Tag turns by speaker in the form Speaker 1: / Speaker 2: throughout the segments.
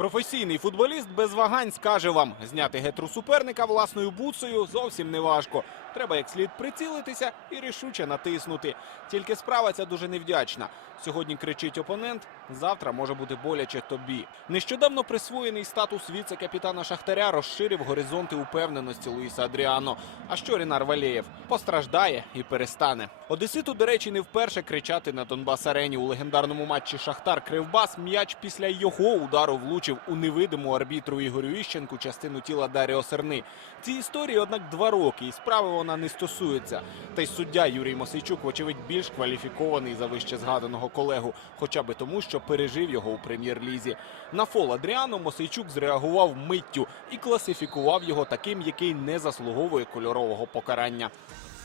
Speaker 1: Професійний футболіст без вагань скаже вам, зняти гетру суперника власною буцею зовсім не важко. Треба як слід прицілитися і рішуче натиснути. Тільки справа ця дуже невдячна. Сьогодні кричить опонент, завтра може бути боляче тобі. Нещодавно присвоєний статус віце-капітана Шахтаря розширив горизонти упевненості Луїса Адріано. А що Рінар Валєєв постраждає і перестане. Одеситу, до речі, не вперше кричати на Донбас арені у легендарному матчі Шахтар Кривбас. М'яч після його удару влучив у невидиму арбітру Ігорю Іщенку частину тіла Даріо Серни. Цій історії, однак, два роки, і справи вона не стосується. Та й суддя Юрій Мосейчук, вочевидь, більш кваліфікований за вище згаданого колегу, хоча би тому, що пережив його у прем'єр-лізі. На фол Адріано Мосейчук зреагував миттю і класифікував його таким, який не заслуговує кольорового покарання.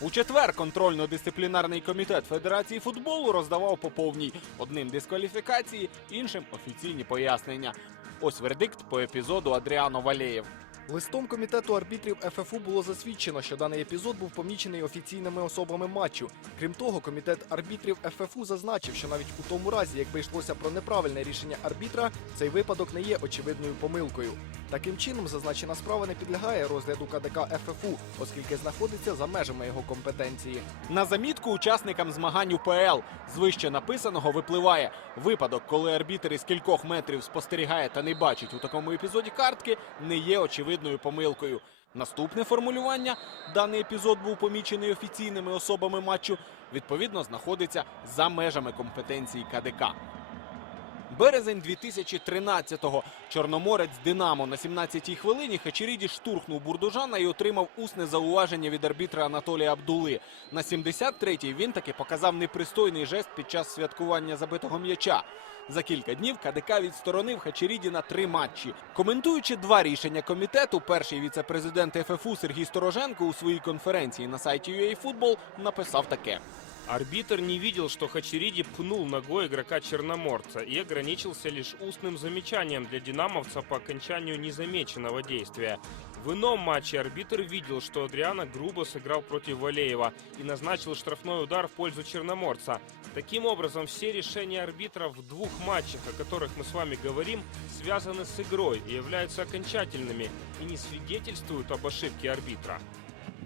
Speaker 1: У четвер контрольно-дисциплінарний комітет Федерації футболу роздавав по повній одним дискваліфікації, іншим офіційні пояснення. Ось вердикт по епізоду Адріано Валєєв.
Speaker 2: Листом комітету арбітрів ФФУ було засвідчено, що даний епізод був помічений офіційними особами матчу. Крім того, комітет арбітрів ФФУ зазначив, що навіть у тому разі, якби йшлося про неправильне рішення арбітра, цей випадок не є очевидною помилкою. Таким чином, зазначена справа не підлягає розгляду КДК ФФУ, оскільки знаходиться за межами його компетенції.
Speaker 1: На замітку учасникам змагань УПЛ з вище написаного випливає випадок, коли арбітр із кількох метрів спостерігає та не бачить у такому епізоді картки, не є очевидною помилкою. Наступне формулювання даний епізод був помічений офіційними особами матчу. Відповідно, знаходиться за межами компетенції КДК. Березень 2013-го. Чорноморець Динамо на 17-й хвилині Хачеріді штурхнув Бурдужана і отримав усне зауваження від арбітра Анатолія Абдули. На 73-й він таки показав непристойний жест під час святкування забитого м'яча. За кілька днів КДК відсторонив Хачеріді на три матчі. Коментуючи два рішення комітету, перший віце-президент ФФУ Сергій Стороженко у своїй конференції на сайті UAFootball написав таке.
Speaker 3: Арбитр не видел, что Хачериди пнул ногой игрока Черноморца и ограничился лишь устным замечанием для динамовца по окончанию незамеченного действия. В ином матче арбитр видел, что Адриана грубо сыграл против Валеева и назначил штрафной удар в пользу Черноморца. Таким образом, все решения арбитра в двух матчах, о которых мы с вами говорим, связаны с игрой и являются окончательными и не свидетельствуют об ошибке арбитра.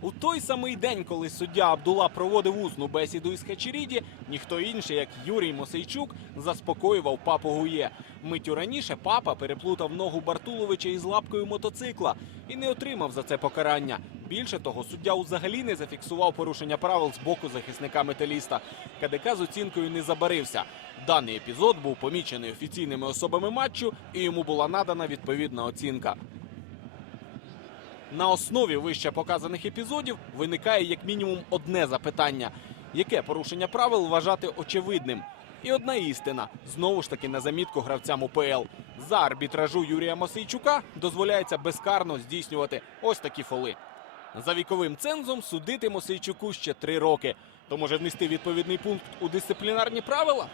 Speaker 1: У той самий день, коли суддя Абдула проводив усну бесіду із Хачеріді, ніхто інший, як Юрій Мосейчук, заспокоював папу Гує. Миттю раніше папа переплутав ногу Бартуловича із лапкою мотоцикла і не отримав за це покарання. Більше того, суддя взагалі не зафіксував порушення правил з боку захисника металіста. КДК з оцінкою не забарився. Даний епізод був помічений офіційними особами матчу, і йому була надана відповідна оцінка. На основі вище показаних епізодів виникає як мінімум одне запитання: яке порушення правил вважати очевидним? І одна істина знову ж таки на замітку гравцям УПЛ. За арбітражу Юрія Мосейчука дозволяється безкарно здійснювати ось такі фоли. За віковим цензом судити Мосейчуку ще три роки. То може внести відповідний пункт у дисциплінарні правила?